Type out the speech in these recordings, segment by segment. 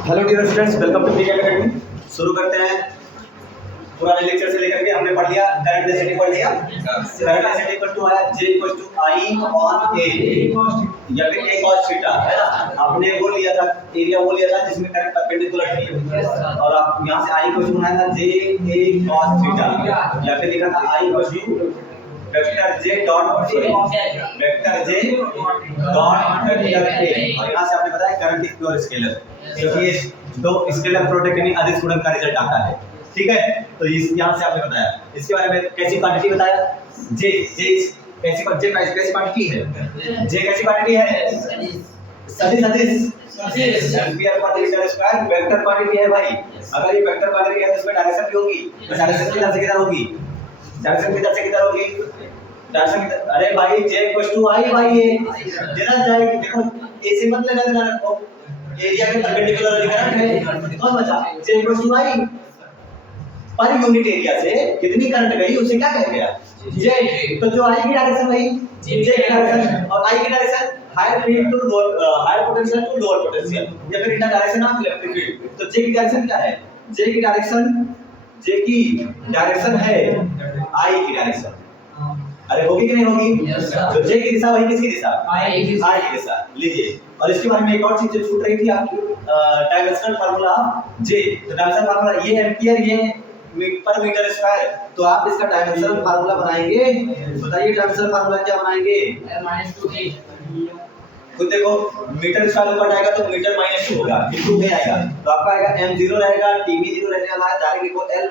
Hello dear students, welcome to PK academy. शुरू करते हैं। पुराने लेक्चर से लेकर के हमने पढ़ लिया, करंट डेंसिटी पढ़ लिया। करंट डेंसिटी इक्वल टू है J equal to I upon A या फिर A cos थीटा, है ना। आपने वो लिया था, एरिया वो लिया था जिसमें करंट परपेंडिकुलर थी, और आप यहां से I इक्वल टू बनाया था J A cos थीटा, या फिर लिखा था I equal to vector J dot A, vector J dot vector A, और यहां से आपने बताया करंट इज प्योर स्केलर, क्योंकि ये दो स्केलर प्रोडक्ट यानी अधिक गुणन का रिजल्ट आता है। ठीक है, तो इस यहां से आपने बताया इसके बारे में। कैसी क्वांटिटी बताया? J कैसी क्वांटिटी है? J कैसी क्वांटिटी है? सदिश एम्पीयर पर मीटर स्क्वायर वेक्टर क्वांटिटी है भाई। अगर ये वेक्टर क्वांटिटी है तो इसमें डायरेक्शन भी होगी, तो डायरेक्शन किधर से किधर होगी? डायरेक्शन किधर से किधर होगी? डायरेक्शन किधर? अरे भाई J इक्वल टू I भाई, ये जिधर जाएगी देखो, ए से मत लेना देना रखो, एरिया के परपेंडिकुलर करंट है, कौन बचा? J equal to I। पर यूनिट एरिया से कितनी करंट गई उसे क्या कहा गया? J। तो जो I की डायरेक्शन भाई J की डायरेक्शन, और I की direction higher field to lower, higher potential to lower potential, या फिर in direction of electric field. तो J की डायरेक्शन क्या है? J की डायरेक्शन है I की डायरेक्शन। अरे होगी कि नहीं होगी? तो J की दिशा वही किसकी दिशा? I की दिशा। लीजिए, और इसके बारे में एक और चीज जो छूट रही थी आपकी, डायमेंशनल फार्मूला J। तो डायमेंशनल फार्मूला ये एम्पीयर, ये पर मीटर स्क्वायर, तो आप इसका डायमेंशनल फार्मूला बनाएंगे। बताइए डायमेंशनल फार्मूला क्या बनाएंगे? -2 खुद देखो, मीटर स्क्वायर ऊपर जाएगा तो मीटर -2 होगा, इनटू में आएगा, तो आपका आएगा m0 रहेगा, tv0 रहने वाला है, डायरेक्ट लिखो l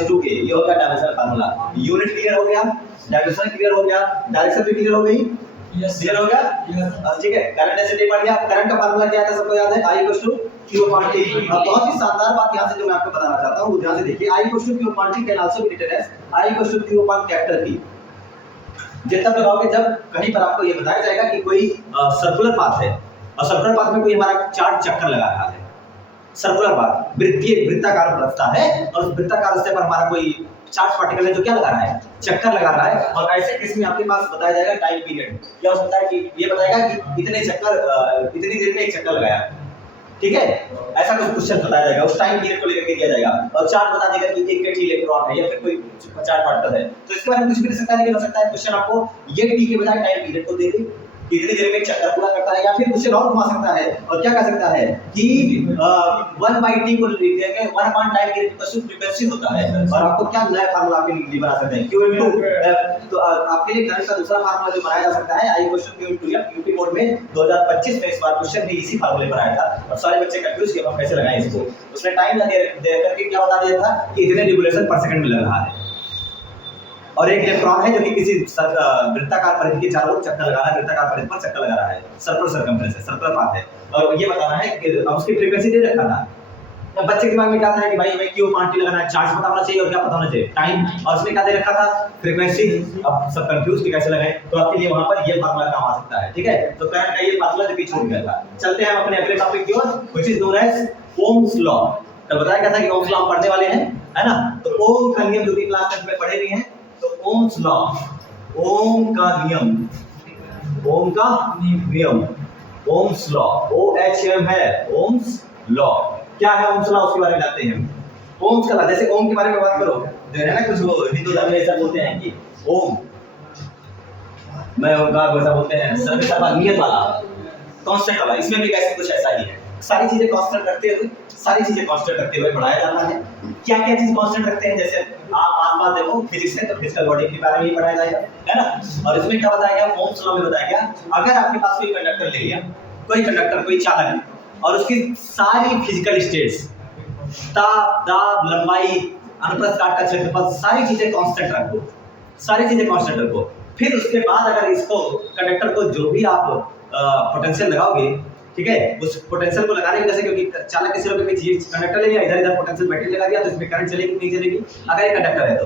-2 के। ये होगा डायमेंशनल फार्मूला। यूनिट क्लियर हो गया, डायमेंशन क्लियर हो गया, डायरेक्शन भी क्लियर हो गई, क्लियर हो गया। अब ठीक है, करंट डेंसिटी पढ़ लिया। करंट का फार्मूला क्या था सबको याद है? I Q upon T। अब बहुत ही शानदार बात यहां से जो मैं आपको बताना चाहता हूं, वो ध्यान से देखिए। I Q upon T can also be written as I Q upon capital T। जितना लगाओगे, जब कहीं पर आपको ये बताया जाएगा कि कोई सर्कुलर पाथ है, और सर्कुलर पाथ में कोई हमारा चार्ट चक्कर लगा रहा है, सर्कुलर पाथ वृत्तीय वृत्ताकार रास्ता है, और उस वृत्ताकार रास्ते पर हमारा कोई चार्ज पार्टिकल है जो क्या लगा रहा है? चक्कर लगा रहा है। और ऐसे केस में आपके पास बताया जाएगा टाइम पीरियड। क्या हो सकता है कि ये बताएगा कि इतने चक्कर, इतनी देर में एक चक्कर लगाया, ठीक है, ऐसा कुछ क्वेश्चन बताया जाएगा, उस टाइम पीरियड को लेकर के दिया जाएगा, और चार्ज बता देगा कि एक टी इलेक्ट्रॉन है या फिर कोई चार्ज पार्टिकल है। तो इसके बारे में कुछ भी दे सकता है, लेकिन हो सकता है क्वेश्चन आपको ये टी के बजाय टाइम पीरियड को दे दे, कितनी देर में एक चक्कर पूरा करता है, या फिर क्वेश्चन और घुमा सकता है और क्या कह सकता है कि 1/t को लिख देंगे 1 अपॉन टाइम पीरियड का फ्रीक्वेंसी होता है, और आपको क्या नया फार्मूला आपके लिए बना सकते हैं Q into F। तो आपके लिए करंट का दूसरा फार्मूला जो बनाया जा सकता है I Q into F। UP board में 2025 में इस बार क्वेश्चन भी इसी फार्मूले पर आया था, और सारे बच्चे कंफ्यूज किए हम कैसे लगाएं इसको। उसने टाइम ना दे करके क्या बता दिया था कि इतने रिवोल्यूशन पर सेकंड में लग रहा है, और एक इलेक्ट्रॉन है जो कि किसी वृत्ताकार परिधि के चारों ओर चक्कर लगा रहा है, वृत्ताकार परिधि पर चक्कर लगा रहा है, सर्कुलर सर्कमफ्रेंस है, सर्कुलर पाथ है, और ये बताना है कि अब उसकी फ्रीक्वेंसी दे रखा था। अब बच्चे के दिमाग में क्या आता है कि भाई हमें क्यों क्वांटिटी लगाना है, चार्ज पता होना चाहिए और क्या पता होना चाहिए? टाइम, और उसने क्या दे रखा था? फ्रीक्वेंसी। अब सब कंफ्यूज कि कैसे लगाएं, तो आपके लिए वहां पर ये फार्मूला काम आ सकता है। ठीक है, तो करंट का ये फार्मूला जो पीछे छूट गया था। चलते हैं अपने अगले टॉपिक की ओर, which is known as Ohm's law. कल बताया क्या था कि ओम्स लॉ हम पढ़ने वाले हैं, है ना। तो ओम का नियम जो कि क्लास 10 में पढ़े भी हैं, तो ओम्स लॉ, ओम का नियम, ओम का नियम, ओम्स लॉ, OHM है, ओम्स लॉ। क्या है ओम्स लॉ, उसके बारे में जानते हैं। ओम्स का, जैसे ओम के बारे में बात करो, है ना, कुछ लोग हिंदू धर्म में ऐसा बोलते हैं कि ओम, मैं ओमकार ऐसा बोलते हैं, सर्वथा नियत वाला, कांस्टेंट वाला। इसमें भी कैसे कुछ ऐसा ही है, सारी चीजें कांस्टेंट रखते हुए, सारी चीजें कांस्टेंट रखते हुए पढ़ाया जाता है। क्या क्या चीज कांस्टेंट रखते हैं, जैसे आप आसपास देखो फिजिक्स है तो फिजिकल बॉडी के बारे में ही पढ़ाया जाएगा, है ना। और इसमें क्या बताया गया, ओम्स लॉ में बताया गया, अगर आपके पास कोई कंडक्टर ले लिया, कोई कंडक्टर, कोई चालक, और उसकी सारी फिजिकल स्टेट्स, ताप, दाब, लंबाई, अनुप्रस्थ काट का क्षेत्रफल, सारी चीजें कांस्टेंट रखो, सारी चीजें कांस्टेंट रखो। फिर उसके बाद अगर इसको कंडक्टर को जो भी आप पोटेंशियल लगाओगे, ठीक है, उस पोटेंशियल को लगाने की वजह से, क्योंकि चालक के सिरों पे कोई चीज कंडक्टर ले लिया, इधर इधर पोटेंशियल बैटरी लगा दिया, तो इसमें करंट चलेगी नहीं चलेगी? अगर ये कंडक्टर है तो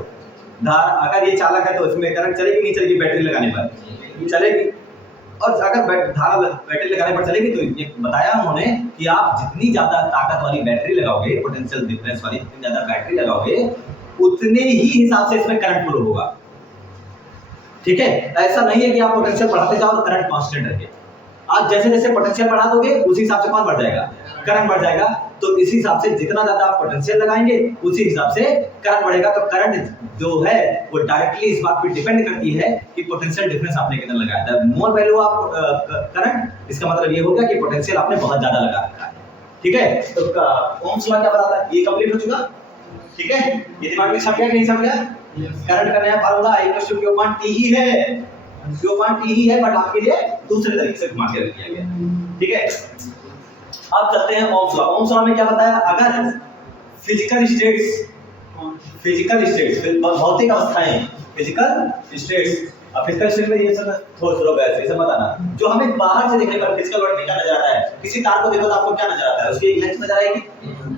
धार, अगर ये चालक है तो इसमें करंट चलेगी नहीं चलेगी? बैटरी लगाने पर चलेगी। और अगर धारा बैटरी लगाने पर चलेगी, तो ये बताया उन्होंने कि आप जितनी ज्यादा ताकत वाली बैटरी लगाओगे, पोटेंशियल डिफरेंस वाली जितनी ज्यादा बैटरी लगाओगे, उतने ही हिसाब से इसमें करंट फ्लो होगा। ठीक है, ऐसा नहीं है कि आप पोटेंशियल बढ़ाते जाओ और करंट कांस्टेंट रहे। आप जैसे जैसे पोटेंशियल बढ़ा दोगे उसी हिसाब से कौन बढ़ जाएगा, करंट बढ़ जाएगा। तो इसी हिसाब से जितना ज्यादा आप पोटेंशियल लगाएंगे उसी हिसाब से करंट बढ़ेगा। तो करंट जो है वो डायरेक्टली इस बात पे डिपेंड करती है कि पोटेंशियल डिफरेंस आपने कितना लगाया था। मोर वैल्यू ऑफ करंट, इसका मतलब ये हो गया कि पोटेंशियल आपने बहुत ज्यादा लगा रखा है। ठीक है, तो ओम्स लॉ क्या बताता है, ये कंप्लीट हो चुका। ठीक है, ये दिमाग में छप गया कि नहीं छप गया? करंट का नया formula I = Q upon T ही है, Q upon T ही है, बट आपके लिए दूसरे तरीके से घुमा के रख दिया गया। ठीक है, अब चलते हैं ओम्स लॉ। ओम्स लॉ में क्या बताया, अगर फिजिकल स्टेट्स भौतिक अवस्थाएं, फिजिकल स्टेट्स, अब फिजिकल स्टेट में ये सब थोड़ा सा वैसे ऐसे मत आना, जो हमें बाहर से देखने पर फिजिकल वर्ल्ड में क्या नजर आता है। किसी तार को देखो तो आपको क्या नजर आता है, उसकी लेंथ नजर आएगी,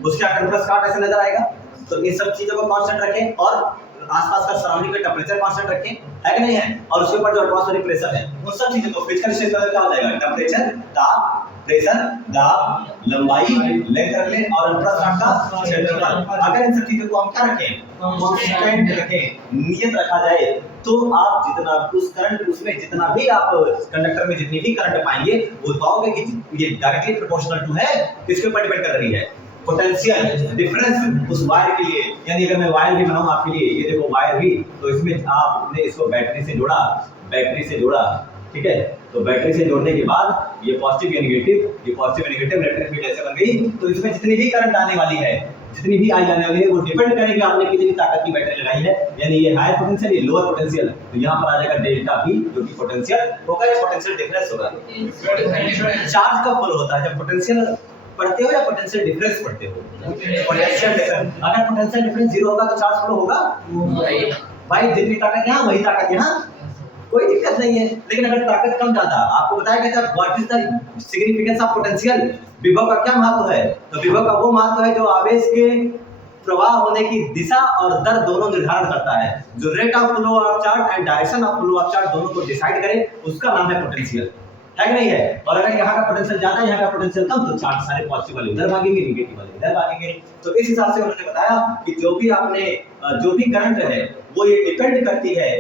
उसका कंट्रास्ट काट ऐसे नजर आएगा। तो इन सब चीजों को कांस्टेंट रखें और आसपास का सराउंडिंग का टेंपरेचर कांस्टेंट रखें, है कि नहीं है, और उसके ऊपर जो एटमॉस्फेरिक प्रेशर है उन सब चीजों को फिजिकल स्टेट का क्या हो जाएगा, टेंपरेचर, ताप, प्रेशर, दाब, लंबाई, लेंथ रख लें और अल्ट्रासाउंड का क्षेत्रफल। अगर इन सब चीजों को हम क्या रखें, कांस्टेंट रखें, नियत रखा जाए, तो आप जितना उस करंट उसमें जितना भी आप कंडक्टर में जितनी भी करंट पाएंगे वो पाओगे कि ये डायरेक्टली प्रोपोर्शनल टू है, किसके ऊपर डिपेंड कर रही है, पोटेंशियल डिफरेंस उस वायर के लिए। यानी अगर मैं वायर भी बनाऊं आपके लिए, ये देखो वायर भी, तो इसमें आपने इसको बैटरी से जोड़ा, ठीक है, तो बैटरी से जोड़ने के बाद ये पॉजिटिव या नेगेटिव इलेक्ट्रिक फील्ड ऐसे बन गई। तो इसमें जितनी भी करंट आने वाली है, जितनी भी आई जाने वाली है, वो डिपेंड करेगी आपने कितनी ताकत की बैटरी लगाई है। यानी ये हाई पोटेंशियल, ये लोअर पोटेंशियल, तो यहाँ पर आ जाएगा डेल्टा V, जो कि पोटेंशियल होगा, ये पोटेंशियल डिफरेंस होगा। चार्ज कब फ्लो होता है, जब पोटेंशियल पढ़ते हो या पोटेंशियल डिफरेंस पढ़ते हो? Potential difference. अगर पोटेंशियल डिफरेंस 0 होगा तो चार्ज फ्लो होगा भाई, जितनी ताकत यहाँ वही ताकत यहाँ, कोई दिक्कत नहीं है। लेकिन अगर ताकत कम ज्यादा, आपको बताया गया था what is the significance of potential, विभव का क्या महत्व है, तो विभव का वो महत्व है जो आवेश के प्रवाह होने की दिशा और दर दोनों निर्धारण करता है। जो rate of flow of charge and direction of flow of charge दोनों को डिसाइड करे, उसका नाम है पोटेंशियल, है कि नहीं है। और अगर यहाँ का पोटेंशियल ज्यादा है, यहाँ का पोटेंशियल कम, तो चार्ज सारे पॉजिटिव वाले उधर भागेंगे, नेगेटिव वाले इधर भागेंगे। तो इस हिसाब से उन्होंने बताया कि जो भी करंट है वो ये डिपेंड करती है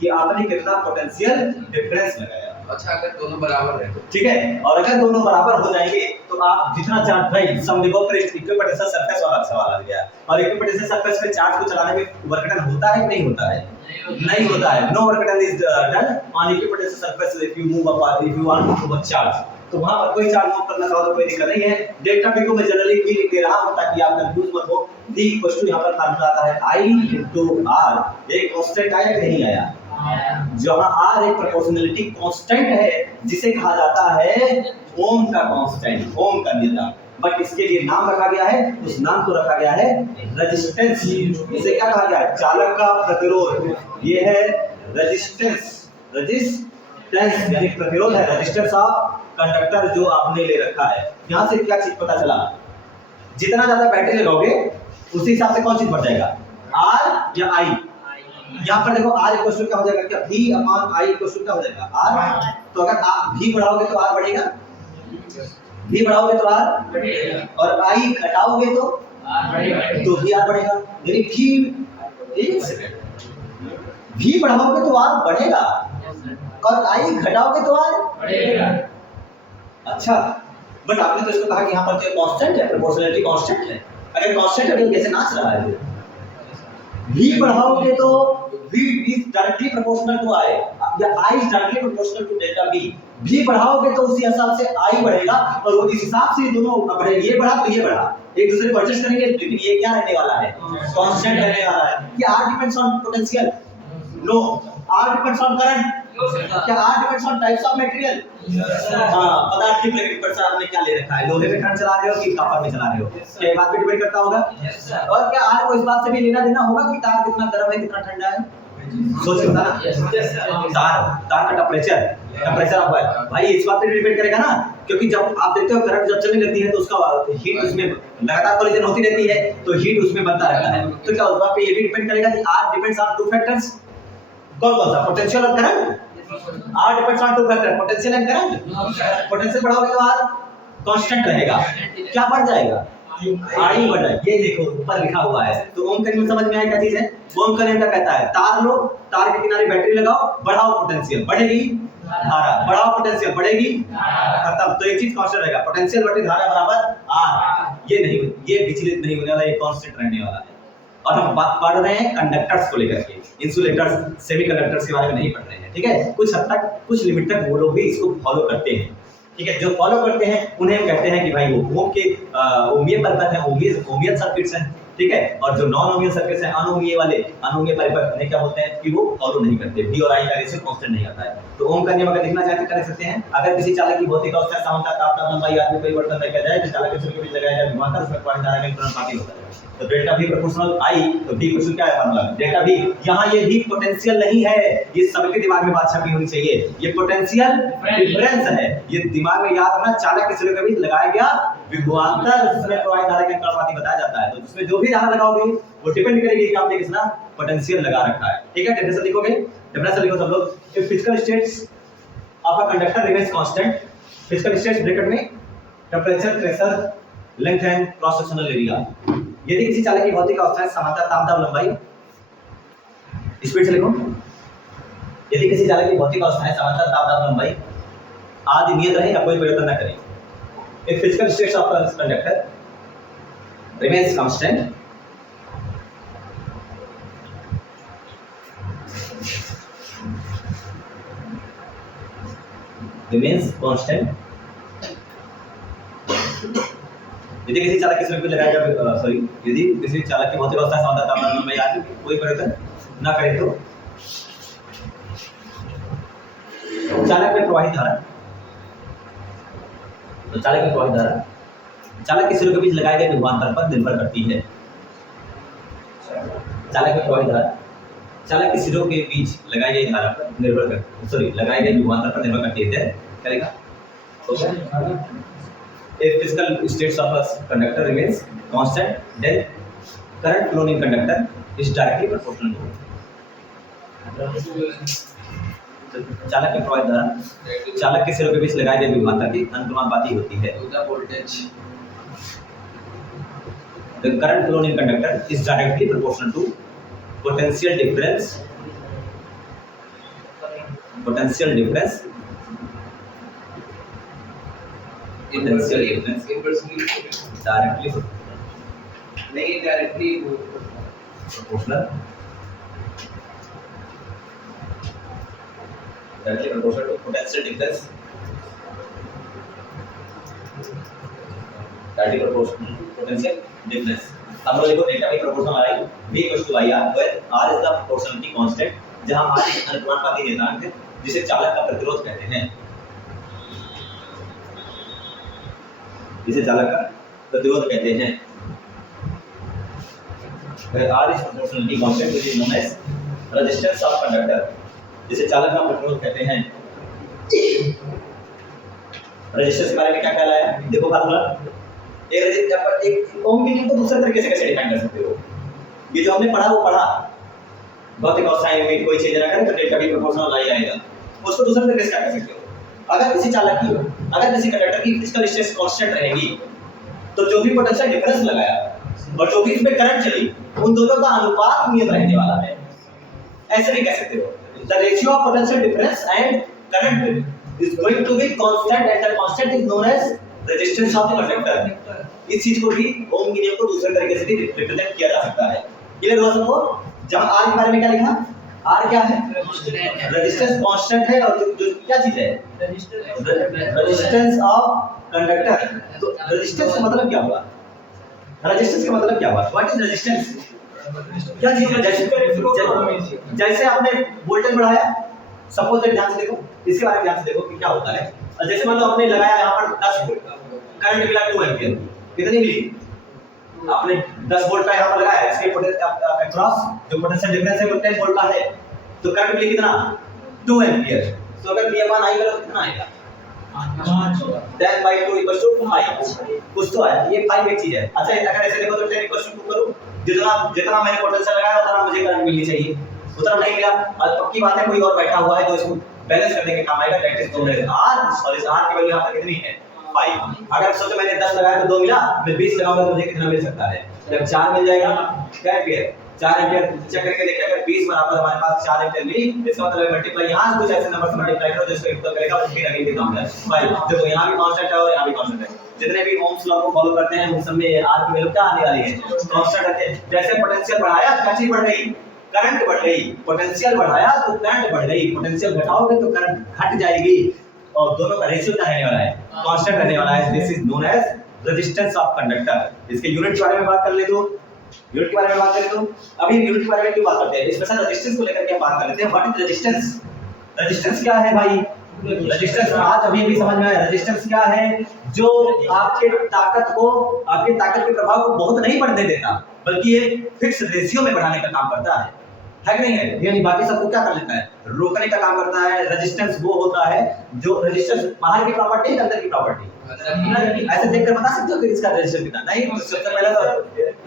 कि आपने कितना पोटेंशियल डिफरेंस लगाया। अच्छा, अगर दोनों बराबर है, ठीक है, और अगर दोनों बराबर हो जाएंगे तो आप जितना चार्ज, भाई सम इक्विपोटेंशियल सरफेस वाला सवाल आ गया, और इक्विपोटेंशियल सरफेस पे चार्ज को चलाने में वर्क डन होता है कि नहीं होता है? नहीं होता है। No work done is done on equipotential surface if you want to move a charge. तो वहां पर कोई चार्ज मूव करना चाहो तो कोई दिक्कत नहीं है। डेल्टा V को मैं जनरली V लिख दे रहा हूं ताकि आप कंफ्यूज मत हो। V = यहां पर फार्मूला आता है I * R। एक कांस्टेंट आया कि नहीं आया? जहां R एक प्रोपोर्शनलिटी कांस्टेंट है, जिसे कहा जाता है ओम का कांस्टेंट, ओम का नियतांक। बट इसके लिए नाम रखा गया है, उस नाम को रखा गया है रेजिस्टेंस। इसे क्या कहा गया है? चालक का प्रतिरोध। ये है रेजिस्टेंस यानी प्रतिरोध है, रेजिस्टेंस ऑफ कंडक्टर जो आपने ले रखा है। यहां से क्या चीज पता चला, जितना ज्यादा बैटरी लगाओगे उसी हिसाब से कौन चीज बढ़ जाएगा, R या I। यहाँ पर देखो R = क्या हो जाएगा, क्या V/I = क्या हो जाएगा, R। तो अगर आप V बढ़ाओगे तो R बढ़ेगा, V बढ़ाओगे तो R बढ़ेगा, और I घटाओगे तो V R बढ़ेगा। यानी V बढ़ाओगे तो R बढ़ेगा और I घटाओगे तो R बढ़ेगा। अच्छा, बट आपने तो इसको कहा कि यहाँ पर जो कांस्टेंट है, प्रोपोर्शनलिटी कांस्टेंट है। अगर कांस्टेंट है तो कैसे नाच रहा है? V बढ़ाओगे तो V is directly proportional to I, या I is directly proportional to delta V। V बढ़ाओगे तो उसी हिसाब से I बढ़ेगा, और वो इस हिसाब से दोनों बढ़े, ये बढ़ा तो ये बढ़ा, एक दूसरे को एडजस्ट करेंगे। लेकिन ये क्या रहने वाला है, कांस्टेंट रहने वाला है। क्या R depends on potential? No. R depends on current. क्या R depends on types of material? हां, पदार्थ की प्रकृति पर आपने क्या ले रखा है, लोहे में करंट चला रहे हो कि कॉपर में चला रहे हो, क्या बात पे डिपेंड करता होगा। और क्या R को इस बात से भी लेना देना होगा कि तार कितना गर्म है कितना ठंडा है? सोच सकता ना, तार का टेंपरेचर ऑफ वायर भाई इस बात पे डिपेंड करेगा ना, क्योंकि जब आप देखते हो करंट जब चलने लगती है तो उसका हीट उसमें लगातार कोलिजन होती रहती है, तो हीट उसमें बनता रहता है। तो क्या उस बात पे ये भी डिपेंड करेगा कि R डिपेंड्स ऑन 2 फैक्टर्स। कौन सा? पोटेंशियल और current. R depends on 2 factor, potential and current. Potential बढ़ाओगे तो R कांस्टेंट रहेगा, क्या बढ़ जाएगा, I बढ़ जाएगा। ये देखो ऊपर लिखा हुआ है। तो ओम का नियम समझ में आया क्या चीज है? ओम का नियम क्या कहता है, तार लो, तार के किनारे बैटरी लगाओ, बढ़ाओ पोटेंशियल, बढ़ेगी धारा, बढ़ाओ पोटेंशियल, बढ़ेगी खत्म। तो एक चीज कांस्टेंट रहेगा, पोटेंशियल बटे धारा बराबर आर। ये नहीं, ये विचलित नहीं होने वाला, ये कांस्टेंट रहने वाला है। और हम बात पढ़ रहे हैं कंडक्टर्स को लेकर के, इंसुलेटर्स, सेमीकंडक्टर्स के बारे में नहीं पढ़ रहे हैं, ठीक है। कुछ हद तक, कुछ लिमिट तक वो लोग भी इसको फॉलो करते हैं, ठीक है। जो फॉलो करते हैं उन्हें हम कहते हैं कि भाई वो ओम के ओमीय परिपथ हैं, ओमियन सर्किट्स हैं, ठीक है। और जो नॉन ओमियन सर्किट्स हैं, अनोमीय वाले, अनोमीय परिपथ उन्हें क्या बोलते हैं कि वो फॉलो नहीं करते, डी और आई का रेशियो कांस्टेंट नहीं आता है। तो ओम का नियम अगर देखना चाहते कर सकते हैं। अगर किसी चालक की भौतिक अवस्था, सामर्थ्य, तापमान, लंबाई आदि में परिवर्तन देखा जाए तो चालक के सिर के बीच लगाया जाए विभवांतर, उसमें पानी धारा का समानुपाती होता है। तो डेल्टा v प्रोपोर्शनल आई, तो v इक्वल क्या है फार्मूला, डेल्टा v। यहाँ ये v पोटेंशियल नहीं है, ये सबके दिमाग में बात छपी होनी चाहिए, ये पोटेंशियल डिफरेंस है। ये दिमाग में याद रखना, चालक के सिरे के बीच लगाया गया विभवांतर, उसमें प्रवाहित धारा के अनुपाती बताया जाता है। तो उसमें जो भी धारा लगाओगे वो डिपेंड करेगी कि आपने कितना पोटेंशियल लगा रखा है, ठीक है। डेफिनेशन लिखोगे, डेफिनेशन लिखो सब लोग। If physical states of a conductor remains constant, physical states bracket में temperature, pressure, length and cross sectional area. यदि किसी चालक की भौतिक अवस्था, सामर्थ्य, तापमान, लंबाई, स्पीड से लिखो। यदि किसी चालक की भौतिक अवस्था, सामर्थ्य, तापमान, लंबाई आदि नियत रहे या कोई परिवर्तन न करे, if physical states of a conductor remains constant, यदि किसी चालक के सिर पे लगाया जाए, सॉरी, यदि किसी चालक की भौतिक अवस्था, सामर्थ्य, तापमान, लंबाई आदि कोई परिवर्तन न करे तो चालक में प्रवाहित धारा, तो चालक में प्रवाहित धारा चालक के सिरों के बीच लगाए गए विभवांतर पर निर्भर करती है। चालक में प्रवाहित धारा चालक के सिरों के बीच लगाई गई धारा पर निर्भर कर, सॉरी, लगाए गए विभवांतर पर निर्भर करती है। करेगा if physical states of a conductor remains constant, then current flow in conductor is directly proportional to चालक की प्रवाहित धारा चालक के सिरों के बीच लगाए गए विभवांतर की अनुपाती होती है। Voltage, the current flow in conductor is directly proportional to potential difference directly नहीं directly proportional to potential difference, directly proportional to potential difference। हम लोग देखो delta v proportional I, v equals to ir, where r is the proportionality constant, जहां r एक अनुपाती निर्धारक है जिसे चालक का प्रतिरोध कहते हैं, जिसे चालक का प्रतिरोध कहते हैं। where r is proportionality constant which is known as resistance of conductor, जिसे चालक का प्रतिरोध कहते हैं। रेजिस्टेंस के बारे में क्या कहलाया, देखो फार्मूला, एक रेजिस्टेंस, एक ओम के नियम को दूसरे तरीके से कैसे डिफाइन कर सकते हो। ये जो हमने पढ़ा वो पढ़ा, भौतिक अवस्थाएं में कोई चेंज ना करे तो डेल्टा v प्रोपोर्शनल आई आएगा, उसको दूसरे तरीके से क्या कर सकते हो। अगर किसी चालक की, अगर किसी कंडक्टर की फिजिकल स्टेट्स कांस्टेंट रहेगी तो जो भी पोटेंशियल डिफरेंस लगाया और जो भी इसमें करंट चली, उन दोनों का अनुपात नियत रहने वाला है। ऐसे भी कह सकते हो, the ratio of potential difference and current is going to be constant and the constant is known as resistance of the conductor। इस चीज को भी ओम के नियम को दूसरे तरीके से भी रिप्रेजेंट किया जा सकता है। क्लियर हुआ सबको। जब r के बारे में क्या लिखा, r क्या है, रेजिस्टेंस कांस्टेंट है, और जो क्या चीज है, रेजिस्टेंस ऑफ कंडक्टर। तो रेजिस्टेंस का मतलब क्या हुआ, रेजिस्टेंस का मतलब क्या हुआ, व्हाट इज रेजिस्टेंस, क्या चीज है। जैसे आपने वोल्टेज बढ़ाया, सपोज दैट, ध्यान से देखो, इसके बारे में ध्यान से देखो कि क्या होता है। जैसे मान लो आपने लगाया यहाँ पर 10 वोल्ट, करंट मिला 2 एम्पीयर, कितनी मिली, आपने 10 वोल्ट का यहाँ पर लगाया, इसके अक्रॉस जो पोटेंशियल डिफरेंस है वो 10 वोल्ट का है, तो करंट मिली कितना, 2 एम्पीयर। तो अगर V अपॉन I करो तो कितना आएगा, 10/2 = 5, कुछ तो है, ये 5 एक चीज है। अच्छा, अगर ऐसे देखो तो 10 = 2 करो, जितना मैंने पोटेंशियल लगाया उतना मुझे करंट मिलनी चाहिए, उतना नहीं मिला, और पक्की बात है कोई और बैठा हुआ है जो इसको बैलेंस करने के काम आएगा, that is known as R। और इस R की वैल्यू यहाँ पर कितनी है, 5। अगर सोचो मैंने 10 लगाया तो 2 मिला, मैं 20 लगाऊंगा तो मुझे कितना मिल सकता है? जब 4 मिल जाएगा, क्या एम्पियर? 4 एम्पियर। चेक करके देखिए, अगर 20 बराबर हमारे पास 4 एम्पियर मिली, इसका मतलब मल्टीप्लाई यहां कुछ ऐसे नंबर से मल्टीप्लाई करो जिसको इक्वल करेगा, और फिर आगे के काम है 5। देखो यहां भी कांस्टेंट है और यहां भी कांस्टेंट है। जितने भी ओम्स लॉ को फॉलो करते हैं उन सब में आर की वैल्यू क्या आने वाली है? कांस्टेंट है। जैसे पोटेंशियल बढ़ाया, क्या चीज बढ़ गई? करंट बढ़ गई। पोटेंशियल बढ़ाया तो करंट बढ़ गई, पोटेंशियल घटाओगे तो करंट घट जाएगी, और दोनों का रेशियो क्या रहने वाला है? कांस्टेंट रहने वाला है। This is known as resistance of conductor. इसके यूनिट के बारे में बात कर ले तो, यूनिट के बारे में बात करें तो अभी यूनिट के बारे में क्यों बात करते हैं? स्पेशल रेजिस्टेंस को लेकर के हम बात कर लेते हैं। What is resistance? रेजिस्टेंस क्या है भाई? रेजिस्टेंस आज अभी भी समझ में आया। रेजिस्टेंस क्या है? जो आपके ताकत के प्रभाव को बहुत नहीं बढ़ने देता, बल्कि ये फिक्स रेशियो में बढ़ाने का काम करता है कि नहीं है? यानी बाकी सबको क्या कर लेता है? रोकने का काम करता है। रेजिस्टेंस वो होता है जो रेजिस्टेंस बाहर की प्रॉपर्टी है, अंदर की प्रॉपर्टी। ऐसे देखकर बता सकते हो कि इसका रेजिस्टेंस कितना? नहीं, सबसे पहले तो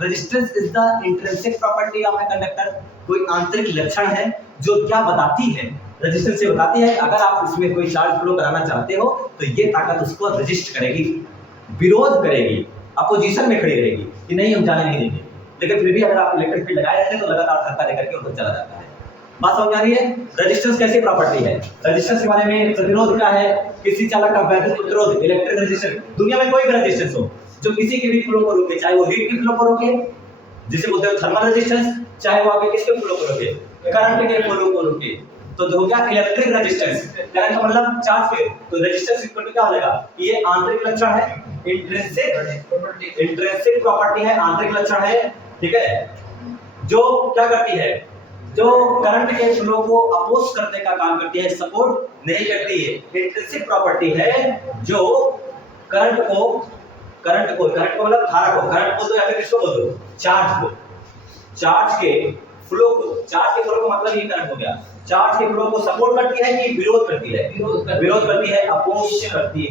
resistance is the intrinsic property of a conductor. कोई आंतरिक लक्षण है जो क्या बताती है? रेजिस्टेंस से बताती है अगर आप उसमें कोई चार्ज फ्लो कराना चाहते हो तो ये ताकत उसको रेजिस्ट करेगी, विरोध करेगी, अपोजिशन में खड़ी रहेगी कि नहीं हम जाने नहीं देंगे। लेकिन फिर भी अगर आप इलेक्ट्रिक फील्ड लगाए रहते हैं तो लगातार धक्का देकर के उधर चला जाता है। बात समझ आ रही है? रेजिस्टेंस कैसी प्रॉपर्टी है? रेजिस्टेंस के बारे में प्रतिरोध क्या है? किसी चालक का वैद्युत प्रतिरोध, इलेक्ट्रिक रेजिस्टेंस। दुनिया में कोई भी रेजिस्टेंस हो जो किसी के भी फ्लो को रोके, चाहे वो हीट की फ्लो को रोके जिसे बोलते हैं थर्मल रेजिस्टेंस, चाहे वो आपके किसके फ्लो को रोके, करंट के फ्लो को रोके, तो हो गया इलेक्ट्रिक रेजिस्टेंस। करंट का मतलब चार्ज के, तो रेजिस्टेंस इक्वल टू क्या हो जाएगा? ये आंतरिक लक्षण है, इंट्रिंसिक प्रॉपर्टी है, आंतरिक लक्षण है, ठीक है, जो क्या करती है? जो करंट के फ्लो को अपोज करने का काम करती है, सपोर्ट नहीं करती है। इंट्रिंसिक प्रॉपर्टी है जो करंट को मतलब धारा को, करंट बोल दो या फिर किसको बोल दो? चार्ज के फ्लो को मतलब ये करंट हो गया। चार्ज के फ्लो को सपोर्ट करती है कि विरोध करती है? विरोध करती है, अपोज करती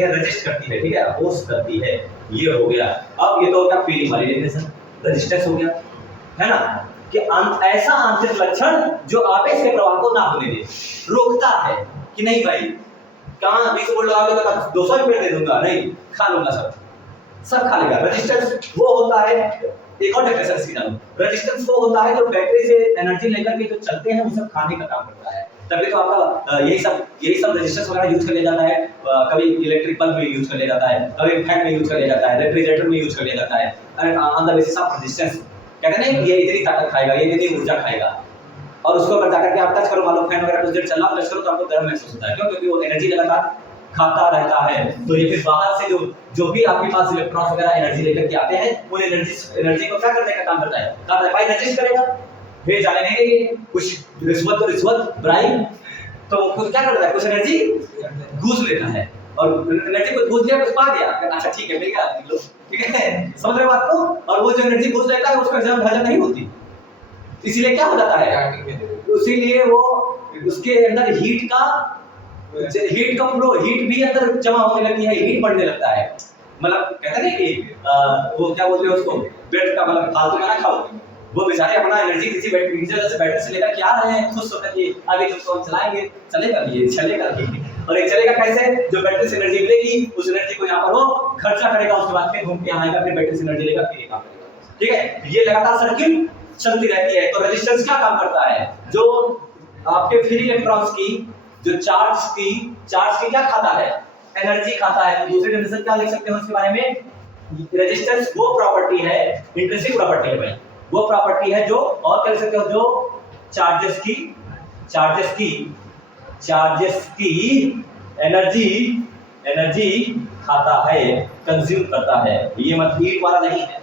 है, रेजिस्ट करती है, ठीक है, अपोज करती है। ये हो गया। अब ये तो क्या फीलिंग वाली डेफिनेशन, रेजिस्टेंस हो गया, है ना? कि ऐसा आंतरिक लक्षण जो आवेश के प्रवाह को ना होने दे, रोकता है कि नहीं भाई कहां 20 वोल्ट लगाओगे तो 200 रुपए दे दूंगा, नहीं खा लूंगा, सब खा लेगा। रेजिस्टेंस वो होता है, एक और डेफिनेशन इसकी जानो। रेजिस्टेंस वो होता है जो बैटरी से एनर्जी लेकर के जो चलते हैं वो सब खाने का काम करता है। तभी तो आपका यही सब रेजिस्टेंस वगैरह यूज कर लिया जाता है। कभी इलेक्ट्रिक बल्ब में यूज कर लिया जाता है, कभी फैन में यूज कर लिया जाता है, रेफ्रिजरेटर में यूज कर लिया जाता है। On the basis of resistance कहते हैं ये इतनी ताकत खाएगा, ये इतनी ऊर्जा खाएगा, और उसको अगर जाकर के आप टच करो, मालूम फैन वगैरह कुछ देर चला टच करो तो आपको गर्म महसूस होता है। क्यों? क्योंकि वो एनर्जी लगातार खाता रहता है। तो ये फिर बाहर से जो भी आपके पास इलेक्ट्रॉन वगैरह एनर्जी लेकर के आते हैं, वो एनर्जी को क्या करने का काम करता है? भाई रेजिस्ट करेगा, भेज जाने नहीं देंगे। कुछ रिश्वत ब्राइब, तो कुछ क्या करता है? कुछ एनर्जी घूस लेता है, और एनर्जी को घूस लिया, कुछ पा गया, अच्छा ठीक है मिल गया, ठीक है, समझ रहे हो बात को? और वो जो एनर्जी घूस लेता है उसका हजम नहीं होती, इसीलिए क्या हो जाता है? इसीलिए वो उसके अंदर हीट का फ्लो, हीट भी अंदर जमा होने लगती है, हीट बढ़ने लगता है। मतलब कहते हैं कि वो क्या बोलते हैं उसको, बेड का मतलब फालतू का ना खाओ। वो बेचारे अपना एनर्जी किसी बैटरी से लेकर के आ रहे हैं, खुश होकर के आगे जो हम चलाएंगे चलेगा भी। और ये चलेगा कैसे? जो बैटरी से एनर्जी मिलेगी उस एनर्जी को यहाँ पर वो खर्चा करेगा, उसके बाद फिर घूम के यहाँ आएगा, फिर बैटरी से एनर्जी लेगा, फिर ये काम करेगा, ठीक है। ये लगातार सर्किट चलती रहती है। तो रेजिस्टेंस क्या काम करता है? जो आपके फ्री इलेक्ट्रॉन्स की जो चार्ज की क्या खाता है? एनर्जी खाता है। तो दूसरी डेफिनेशन क्या लिख सकते हैं उसके बारे में? रेजिस्टेंस वो प्रॉपर्टी है, इंट्रिंसिक प्रॉपर्टी है भाई, वो प्रॉपर्टी है जो, और क्या लिख सकते हो, जो चार्जेस की एनर्जी खाता है, कंज्यूम करता है। ये मत हीट वाला नहीं है,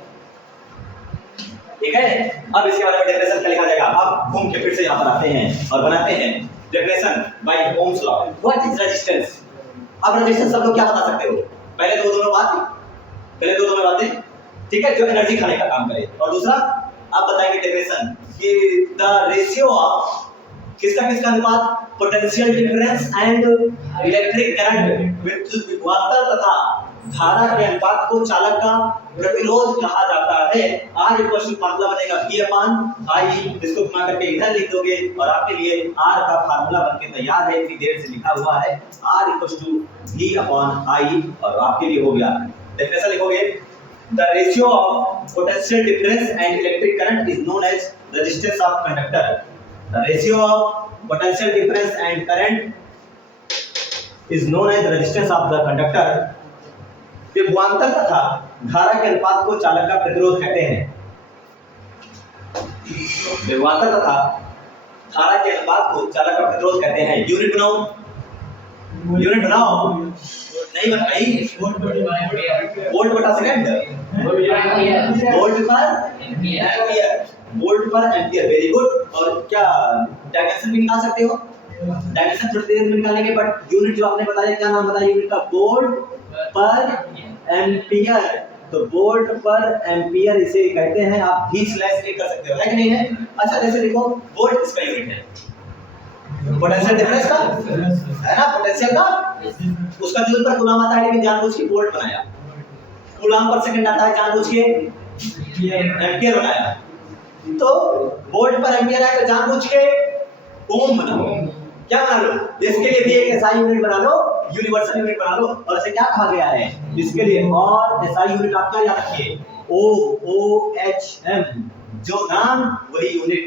ठीक है। अब इसके बारे में डेफिनेशन क्या लिखा जाएगा? अब घूम के फिर से यहाँ पर आते हैं और बनाते हैं definition bye Ohm's law. What is resistance? अब रेजिस्टेंस सब लोग क्या बता सकते हो? पहले दो दोनों बातें, ठीक है, जो एनर्जी खाने का काम करे, और दूसरा आप बताएंगे डेफिनेशन कि द रेशियो ऑफ किसका अनुपात? Potential difference and electric current, विद्युत विभवांतर तथा धारा के अनुपात को चालक का प्रतिरोध कहा जाता है। R इक्वल टू फार्मूला बनेगा V अपॉन I, इसको घुमा करके इधर लिख दोगे और आपके लिए R का फार्मूला बनके तैयार है, इतनी देर से लिखा हुआ है R equal to V upon I, और आपके लिए हो गया। डेफिनेशन लिखोगे, the ratio of potential difference and electric current is known as resistance of conductor. The ratio of potential difference and current is known as resistance of the conductor। विभवांतर तथा धारा के अनुपात को चालक का प्रतिरोध कहते हैं। विभवांतर तथा धारा के अनुपात को चालक का प्रतिरोध कहते हैं। यूनिट बनाओ, यूनिट बनाओ, नहीं बनाई, वोल्ट बटा सेकंड, वोल्ट पर एम्पियर, वोल्ट पर एम्पियर, वेरी गुड। और क्या डायमेंशन भी निकाल सकते हो? डायमेंशन थोड़ी देर में निकालेंगे, बट यूनिट जो आपने बताया, क्या नाम बताया यूनिट का? वोल्ट पर एम्पियर। तो वोल्ट पर एम्पियर इसे कहते हैं। आप भी स्लैश कर सकते हो, है कि नहीं है? अच्छा जैसे देखो, वोल्ट किसका यूनिट है? पोटेंशियल डिफरेंस का है ना, पोटेंशियल का। उसका जूल पर कूलम आता है, लेकिन जानबूझ के वोल्ट बनाया। कूलम पर सेकंड आता है, जानबूझ के एम्पियर बनाया। तो वोल्ट पर एम्पियर है तो जानबूझ के ओम बनाओ। क्या बना लो? इसके लिए भी एक एसआई यूनिट बना लो, यूनिवर्सल यूनिट बना लो। और इसे क्या कहा गया है इसके लिए? और एसआई यूनिट आपका याद रखिए, OOHM। जो नाम वही यूनिट,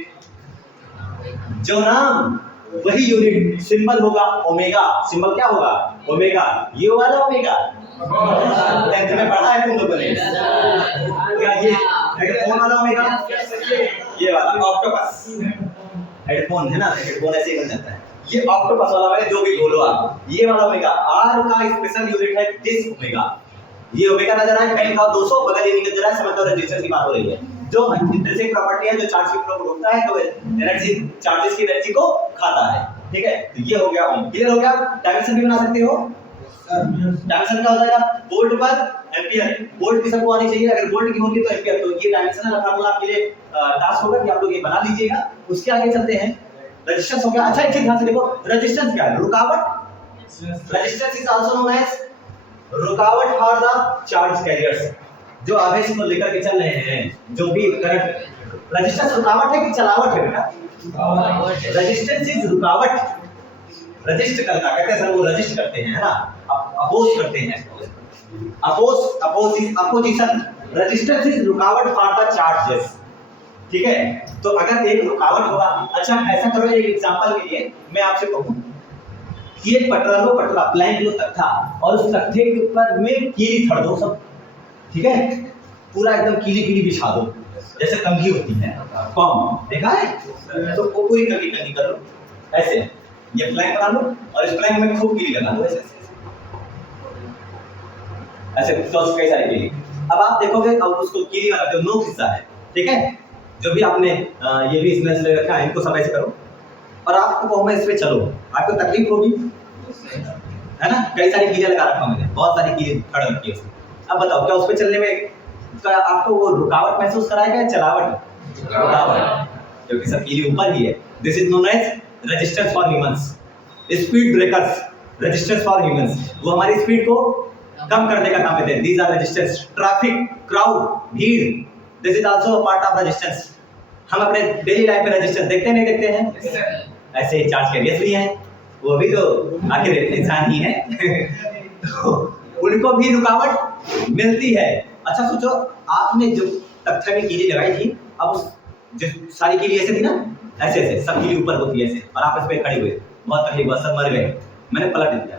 जो नाम वही यूनिट। सिंबल होगा ओमेगा। सिंबल क्या होगा? ओमेगा। ये वाला ओमेगा 10th में पढ़ा है तुम लोगों ने क्या? ये हेडफोन वाला ओमेगा, ये वाला ऑक्टोपस हेडफोन है ना, हेडफोन ऐसे ही बन जाता है। ये ऑक्टोपस वाला है, जो भी बोलो आप, ये वाला ओमेगा। R का स्पेशल यूनिट है डिस ओमेगा। ये ओमेगा नजर आए, कहीं का 200 बगल ये नजर आए, समझ लो रेजिस्टेंस की बात हो रही है। जो इंट्रिंसिक प्रॉपर्टी है, जो चार्ज के फ्लो को रोकता है, तो एनर्जी, चार्जेस की एनर्जी को खाता है। ठीक है, तो ये हो गया ओम। क्लियर हो गया? डायमेंशन भी बना सकते हो। डायमेंशन क्या हो जाएगा? वोल्ट पर एम्पियर। वोल्ट की सबको आनी चाहिए, अगर वोल्ट की होगी तो एम्पियर। तो ये डायमेंशनल फार्मूला आपके लिए टास्क होगा कि आप लोग ये बना लीजिएगा। उसके आगे चलते हैं। रेजिस्टेंस हो गया। अच्छा एक चीज ध्यान से देखो, रेजिस्टेंस क्या है? रुकावट। Resistance is also known as रुकावट फॉर द चार्ज कैरियर्स। जो आवेश को लेकर के चल रहे हैं, जो भी करंट। रेजिस्टेंस रुकावट है कि चलावट है बेटा? रेजिस्टेंस इज रुकावट। रजिस्ट करता कहते हैं सर, वो रजिस्ट करते हैं, है ना, अपोज करते हैं। अपोजिशन। रेजिस्टेंस इज रुकावट फॉर द चार्जेस। ठीक है, तो अगर एक रुकावट होगा। अच्छा ऐसा करो, एक एग्जांपल के लिए मैं आपसे कहूं कि एक पटरा प्लैंक लो तख्ता, और उस तख्ते के ऊपर में कीली थड़ दो सब। ठीक है, पूरा एकदम कीली बिछा दो, जैसे कंघी होती है, कॉम देखा है? तो वो पूरी कंघी कर लो ऐसे। ये प्लैंक बना लो और इस प्लैंक में खूब कीली लगा दो ऐसे ऐसे, तो कई सारी कीली। अब आप देखोगे, अब उसको कीली वाला जो नोक हिस्सा है, ठीक है, जो भी आपने ये भी इसमें ले रखा है, इनको सब ऐसे करो और आपको कहूँ मैं इस पे चलो, आपको तकलीफ होगी, है ना? कई सारी कीलें लगा रखा मैंने, बहुत सारी कीलें खड़ रखी है उसमें। अब बताओ, क्या उस पे चलने में आपको वो रुकावट महसूस कराएगा या चलावट? रुकावट, क्योंकि सब कीली ऊपर ही है। This is known as resistance for humans. Speed breakers, resistance for humans, वो हमारी स्पीड को कम करने का काम करते हैं। These are resistance. Traffic, crowd, भीड़, this is also a part of resistance. हम अपने डेली लाइफ में रेजिस्टेंस देखते नहीं देखते हैं? ऐसे ही चार्ज कैरियर्स भी हैं, वो भी तो आखिर इंसान ही है तो उनको भी रुकावट मिलती है। अच्छा सोचो, आपने जो तख्ते में कीली लगाई थी, अब जो सारी कीली ऐसे थी ना, ऐसे ऐसे सब कीली ऊपर होती है ऐसे, और आप इस पे खड़े हुए, बहुत तकलीफ हुआ, सब मर गए। मैंने पलट दिया,